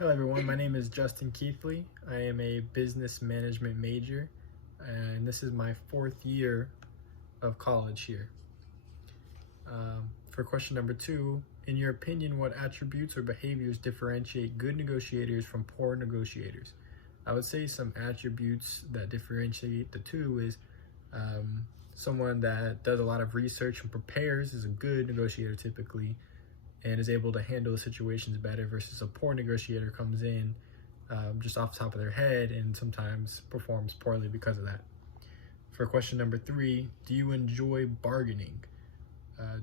Hello everyone, my name is Justin Keithley. I am a business management major and this is my 4th year of college here. For question number 2, in your opinion, what attributes or behaviors differentiate good negotiators from poor negotiators? I would say some attributes that differentiate the two is someone that does a lot of research and prepares is a good negotiator typically, and is able to handle the situations better versus a poor negotiator comes in just off the top of their head and sometimes performs poorly because of that. For question number 3, do you enjoy bargaining?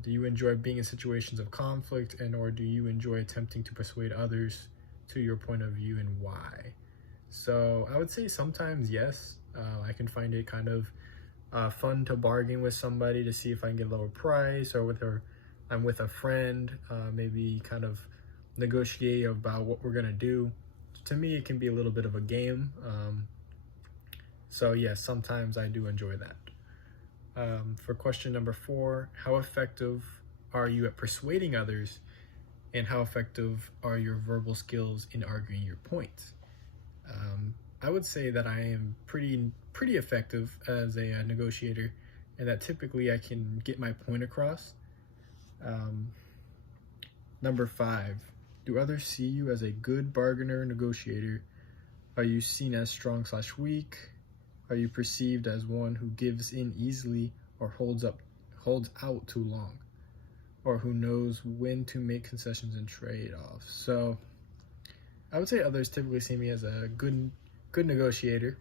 Do you enjoy being in situations of conflict, and or do you enjoy attempting to persuade others to your point of view, and why? So I would say sometimes yes. I can find it kind of fun to bargain with somebody to see if I can get a lower price, or I'm with a friend, maybe kind of negotiate about what we're gonna do. To me, it can be a little bit of a game. So yes, sometimes I do enjoy that. For question number 4, how effective are you at persuading others, and how effective are your verbal skills in arguing your points? I would say that I am pretty effective as a negotiator, and that typically I can get my point across. Number 5, do others see you as a good bargainer or negotiator? Are you seen as strong/weak? Are you perceived as one who gives in easily or holds out too long, or who knows when to make concessions and trade-offs? So I would say others typically see me as a good negotiator,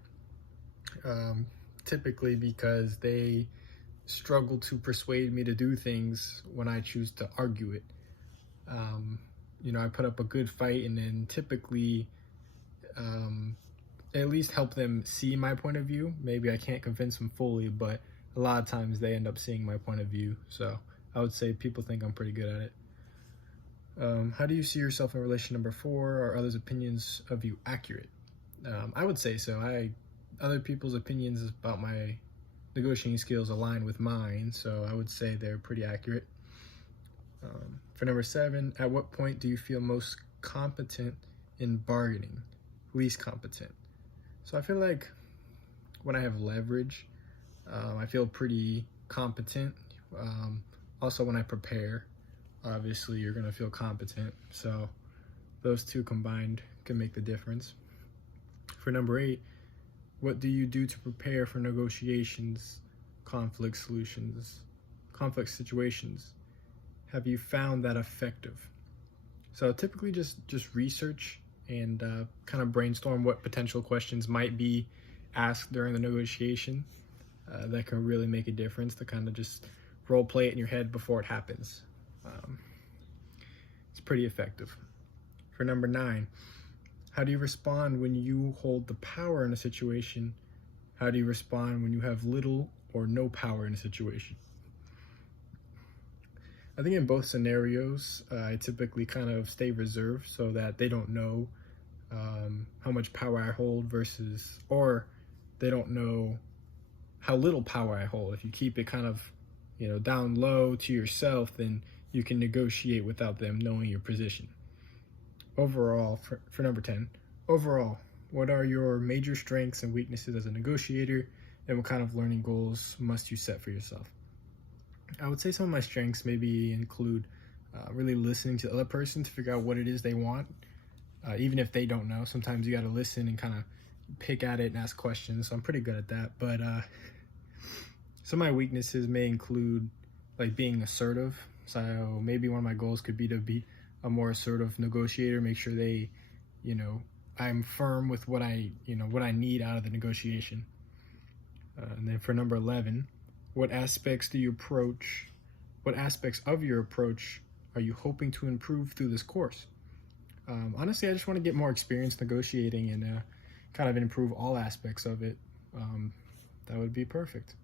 typically because they struggle to persuade me to do things when I choose to argue it. I put up a good fight, and then typically at least help them see my point of view. Maybe I can't convince them fully, but a lot of times they end up seeing my point of view. So I would say people think I'm pretty good at it. How do you see yourself in relation number 4? Are others' opinions of you accurate? I would say so. Other people's opinions about my negotiating skills align with mine, so I would say they're pretty accurate. For number 7, at what point do you feel most competent in bargaining, least competent? So I feel like when I have leverage, I feel pretty competent. Also when I prepare, obviously you're gonna feel competent. So those two combined can make the difference. For number 8, what do you do to prepare for negotiations, conflict situations? Have you found that effective? So typically just research and kind of brainstorm what potential questions might be asked during the negotiation that can really make a difference, to kind of just role play it in your head before it happens. It's pretty effective. For number 9, how do you respond when you hold the power in a situation? How do you respond when you have little or no power in a situation? I think in both scenarios, I typically kind of stay reserved so that they don't know how much power I hold or they don't know how little power I hold. If you keep it kind of, down low to yourself, then you can negotiate without them knowing your position. Overall, for number 10, what are your major strengths and weaknesses as a negotiator, and what kind of learning goals must you set for yourself? I would say some of my strengths maybe include really listening to the other person to figure out what it is they want, even if they don't know. Sometimes you got to listen and kind of pick at it and ask questions, so I'm pretty good at that. But some of my weaknesses may include like being assertive. So maybe one of my goals could be to be a more assertive negotiator, make sure I'm firm with what I need out of the negotiation. And then for number 11, what aspects of your approach are you hoping to improve through this course? Honestly, I just want to get more experience negotiating and kind of improve all aspects of it. That would be perfect.